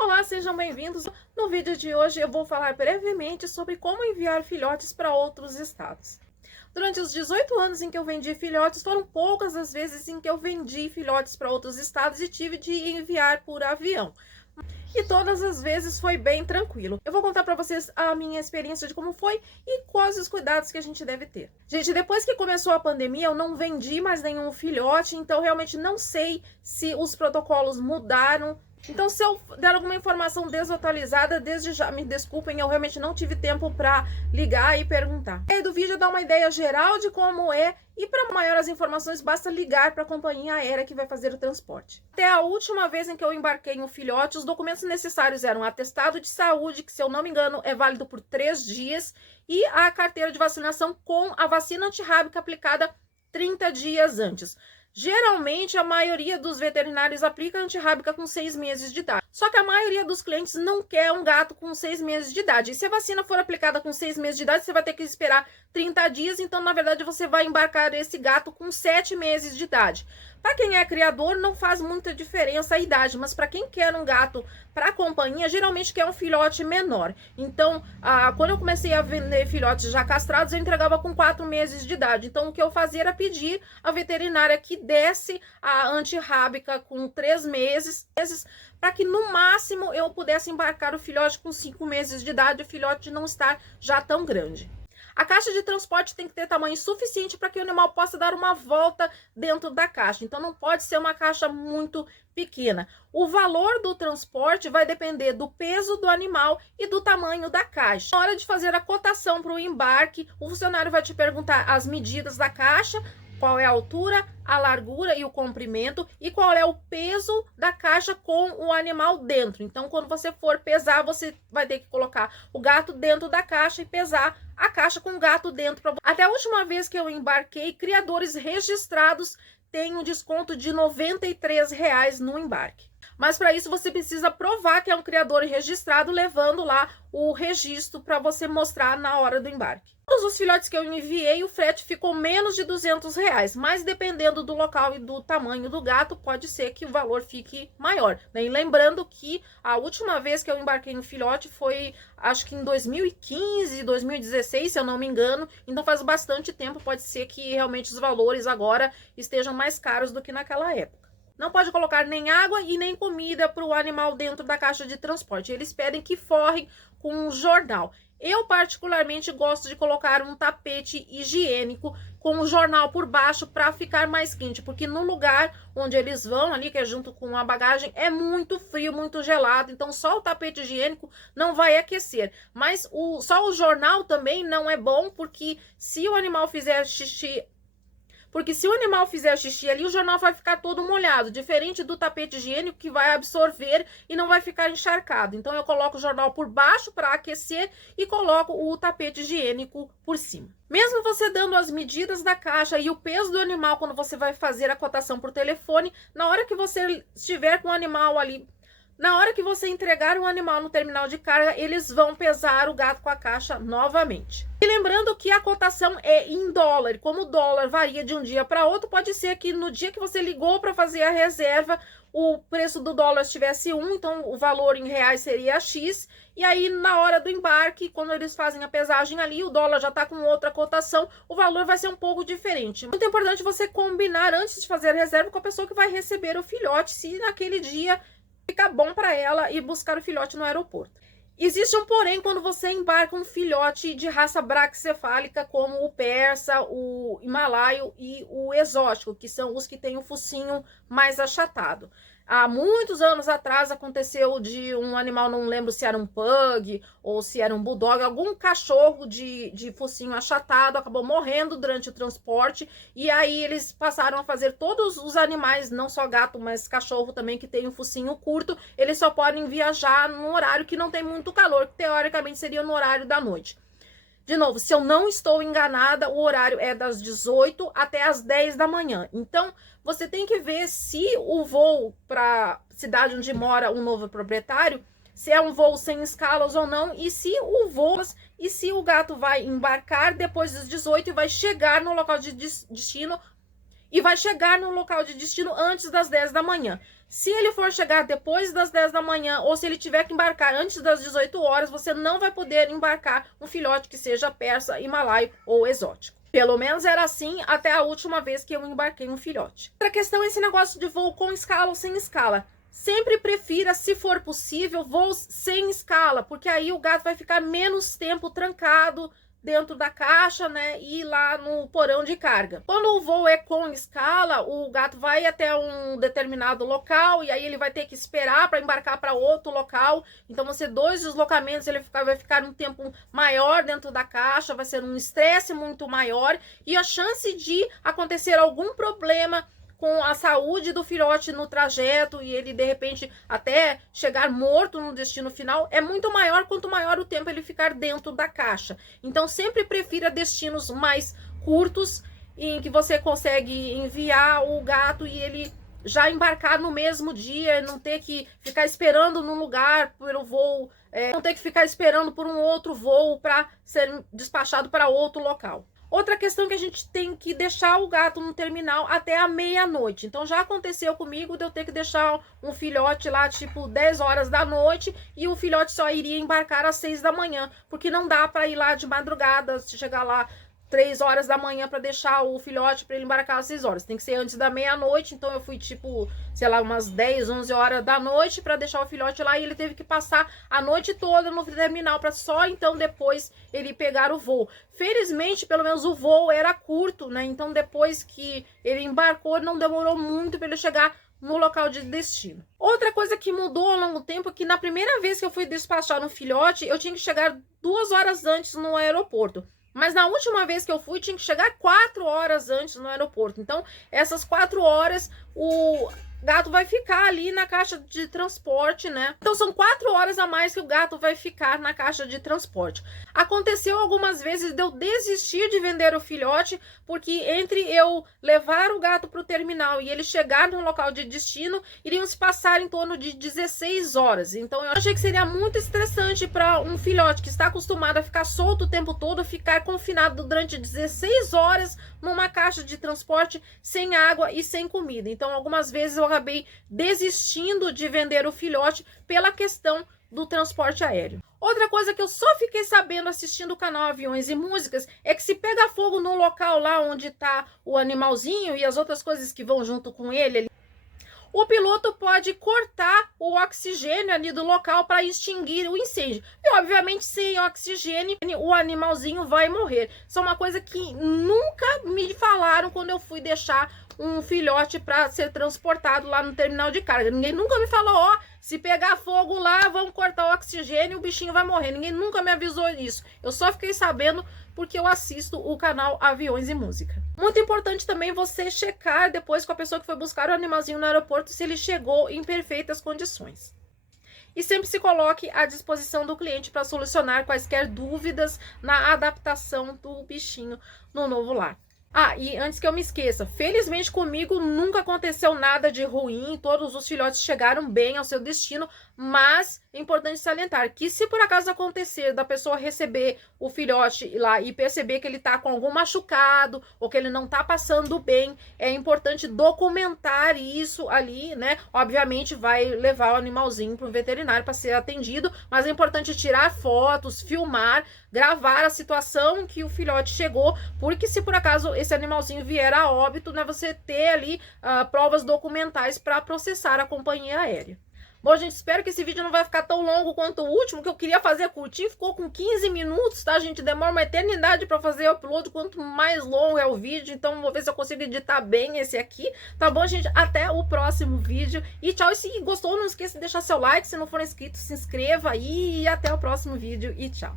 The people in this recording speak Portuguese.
Olá, sejam bem-vindos. No vídeo de hoje eu vou falar brevemente sobre como enviar filhotes para outros estados. Durante os 18 anos em que eu vendi filhotes, foram poucas as vezes em que eu vendi filhotes para outros estados e tive de enviar por avião. E todas as vezes foi bem tranquilo. Eu vou contar para vocês a minha experiência de como foi e quais os cuidados que a gente deve ter. Gente, depois que começou a pandemia, eu não vendi mais nenhum filhote, então realmente não sei se os protocolos mudaram. Então, se eu der alguma informação desatualizada, desde já me desculpem, eu realmente não tive tempo para ligar e perguntar. A ideia do vídeo é dar uma ideia geral de como é, e para maiores informações basta ligar para a companhia aérea que vai fazer o transporte. Até a última vez em que eu embarquei em um filhote, os documentos necessários eram atestado de saúde, que se eu não me engano é válido por 3 dias, e a carteira de vacinação com a vacina antirrábica aplicada 30 dias antes. Geralmente, a maioria dos veterinários aplica antirrábica com 6 meses de idade. Só que a maioria dos clientes não quer um gato com 6 meses de idade. E se a vacina for aplicada com 6 meses de idade, você vai ter que esperar 30 dias. Então, na verdade, você vai embarcar esse gato com 7 meses de idade. Para quem é criador, não faz muita diferença a idade, mas para quem quer um gato para companhia, geralmente quer um filhote menor. Então, quando eu comecei a vender filhotes já castrados, eu entregava com 4 meses de idade. Então, o que eu fazia era pedir à veterinária que desse a antirrábica com 3 meses, para que no máximo eu pudesse embarcar o filhote com 5 meses de idade, o filhote não estar já tão grande. A caixa de transporte tem que ter tamanho suficiente para que o animal possa dar uma volta dentro da caixa. Então, não pode ser uma caixa muito pequena. O valor do transporte vai depender do peso do animal e do tamanho da caixa. Na hora de fazer a cotação para o embarque, o funcionário vai te perguntar as medidas da caixa, qual é a altura, a largura e o comprimento e qual é o peso da caixa com o animal dentro. Então, quando você for pesar, você vai ter que colocar o gato dentro da caixa e pesar a caixa com o gato dentro. Até a última vez que eu embarquei, criadores registrados têm um desconto de R$ 93 no embarque. Mas para isso você precisa provar que é um criador registrado, levando lá o registro para você mostrar na hora do embarque. Todos os filhotes que eu enviei, o frete ficou menos de R$ 200, mas dependendo do local e do tamanho do gato, pode ser que o valor fique maior. E lembrando que a última vez que eu embarquei no filhote foi, acho que em 2015, 2016, se eu não me engano, então faz bastante tempo, pode ser que realmente os valores agora estejam mais caros do que naquela época. Não pode colocar nem água e nem comida para o animal dentro da caixa de transporte. Eles pedem que forrem com um jornal. Eu particularmente gosto de colocar um tapete higiênico com um jornal por baixo para ficar mais quente, porque no lugar onde eles vão ali, que é junto com a bagagem, é muito frio, muito gelado, então só o tapete higiênico não vai aquecer. Mas só o jornal também não é bom, porque se o animal fizer xixi ali, o jornal vai ficar todo molhado, diferente do tapete higiênico que vai absorver e não vai ficar encharcado. Então, eu coloco o jornal por baixo para aquecer e coloco o tapete higiênico por cima. Mesmo você dando as medidas da caixa e o peso do animal quando você vai fazer a cotação por telefone, na hora que você estiver com o animal ali, na hora que você entregar o animal no terminal de carga, eles vão pesar o gato com a caixa novamente. E lembrando que a cotação é em dólar. Como o dólar varia de um dia para outro, pode ser que no dia que você ligou para fazer a reserva, o preço do dólar estivesse 1, então o valor em reais seria X. E aí, na hora do embarque, quando eles fazem a pesagem ali, o dólar já está com outra cotação, o valor vai ser um pouco diferente. Muito importante você combinar antes de fazer a reserva com a pessoa que vai receber o filhote, se naquele dia fica bom para ela ir buscar o filhote no aeroporto. Existe um porém quando você embarca um filhote de raça braquicefálica, como o persa, o himalaio e o exótico, que são os que têm o focinho mais achatado. Há muitos anos atrás aconteceu de um animal, não lembro se era um pug ou se era um bulldog, algum cachorro de focinho achatado acabou morrendo durante o transporte, e aí eles passaram a fazer todos os animais, não só gato, mas cachorro também que tem um focinho curto, eles só podem viajar no horário que não tem muito calor, que teoricamente seria no horário da noite. De novo, se eu não estou enganada, o horário é das 18 até as 10 da manhã. Então, você tem que ver se o voo para a cidade onde mora um novo proprietário, se é um voo sem escalas ou não, e se o gato vai embarcar depois das 18 e vai chegar no local de destino e vai chegar no local de destino antes das 10 da manhã. Se ele for chegar depois das 10 da manhã ou se ele tiver que embarcar antes das 18 horas, você não vai poder embarcar um filhote que seja persa, himalaio ou exótico. Pelo menos era assim até a última vez que eu embarquei um filhote. Outra questão é esse negócio de voo com escala ou sem escala. Sempre prefira, se for possível, voos sem escala, porque aí o gato vai ficar menos tempo trancado dentro da caixa, né, e lá no porão de carga. Quando o voo é com escala, o gato vai até um determinado local e aí ele vai ter que esperar para embarcar para outro local. Então, você 2 deslocamentos, ele vai ficar um tempo maior dentro da caixa, vai ser um estresse muito maior e a chance de acontecer algum problema com a saúde do filhote no trajeto e ele de repente até chegar morto no destino final é muito maior quanto maior o tempo ele ficar dentro da caixa. Então sempre prefira destinos mais curtos em que você consegue enviar o gato e ele já embarcar no mesmo dia, não ter que ficar esperando num lugar pelo voo, não ter que ficar esperando por um outro voo para ser despachado para outro local. Outra questão que a gente tem que deixar o gato no terminal até a meia-noite. Então já aconteceu comigo de eu ter que deixar um filhote lá tipo 10 horas da noite e o filhote só iria embarcar às 6 da manhã, porque não dá para ir lá de madrugada, chegar lá 3 horas da manhã para deixar o filhote para ele embarcar às 6 horas. Tem que ser antes da meia-noite, então eu fui tipo, sei lá, umas 10, 11 horas da noite para deixar o filhote lá e ele teve que passar a noite toda no terminal para só então depois ele pegar o voo. Felizmente, pelo menos o voo era curto, né? Então depois que ele embarcou, não demorou muito para ele chegar no local de destino. Outra coisa que mudou ao longo do tempo é que na primeira vez que eu fui despachar um filhote, eu tinha que chegar 2 horas antes no aeroporto. Mas na última vez que eu fui, tinha que chegar 4 horas antes no aeroporto. Então, essas 4 horas, o gato vai ficar ali na caixa de transporte, né? Então, são 4 horas a mais que o gato vai ficar na caixa de transporte. Aconteceu algumas vezes de eu desistir de vender o filhote, porque entre eu levar o gato para o terminal e ele chegar no local de destino, iriam se passar em torno de 16 horas. Então, eu achei que seria muito estressante para um filhote que está acostumado a ficar solto o tempo todo, ficar confinado durante 16 horas numa caixa de transporte sem água e sem comida. Então, algumas vezes eu acabei desistindo de vender o filhote pela questão do transporte aéreo. Outra coisa que eu só fiquei sabendo assistindo o canal Aviões e Músicas é que se pega fogo no local lá onde tá o animalzinho e as outras coisas que vão junto com ele, o piloto pode cortar o oxigênio ali do local para extinguir o incêndio. E, obviamente, sem oxigênio, o animalzinho vai morrer. Isso é uma coisa que nunca me falaram quando eu fui deixar um filhote para ser transportado lá no terminal de carga. Ninguém nunca me falou, ó, se pegar fogo lá, vamos cortar o oxigênio e o bichinho vai morrer. Ninguém nunca me avisou isso. Eu só fiquei sabendo porque eu assisto o canal Aviões e Música. Muito importante também você checar depois com a pessoa que foi buscar o animalzinho no aeroporto se ele chegou em perfeitas condições. E sempre se coloque à disposição do cliente para solucionar quaisquer dúvidas na adaptação do bichinho no novo lar. Ah, e antes que eu me esqueça, felizmente comigo nunca aconteceu nada de ruim, todos os filhotes chegaram bem ao seu destino, mas é importante salientar que se por acaso acontecer da pessoa receber o filhote lá e perceber que ele tá com algum machucado ou que ele não tá passando bem, é importante documentar isso ali, né? Obviamente vai levar o animalzinho para o veterinário para ser atendido, mas é importante tirar fotos, filmar, gravar a situação que o filhote chegou, porque se por acaso esse animalzinho vier a óbito, né, você ter ali provas documentais para processar a companhia aérea. Bom, gente, espero que esse vídeo não vai ficar tão longo quanto o último, que eu queria fazer curtinho, ficou com 15 minutos, tá, gente? Demora uma eternidade para fazer o upload, quanto mais longo é o vídeo, então vou ver se eu consigo editar bem esse aqui, tá bom, gente? Até o próximo vídeo e tchau! E se gostou, não esqueça de deixar seu like, se não for inscrito, se inscreva aí e até o próximo vídeo e tchau!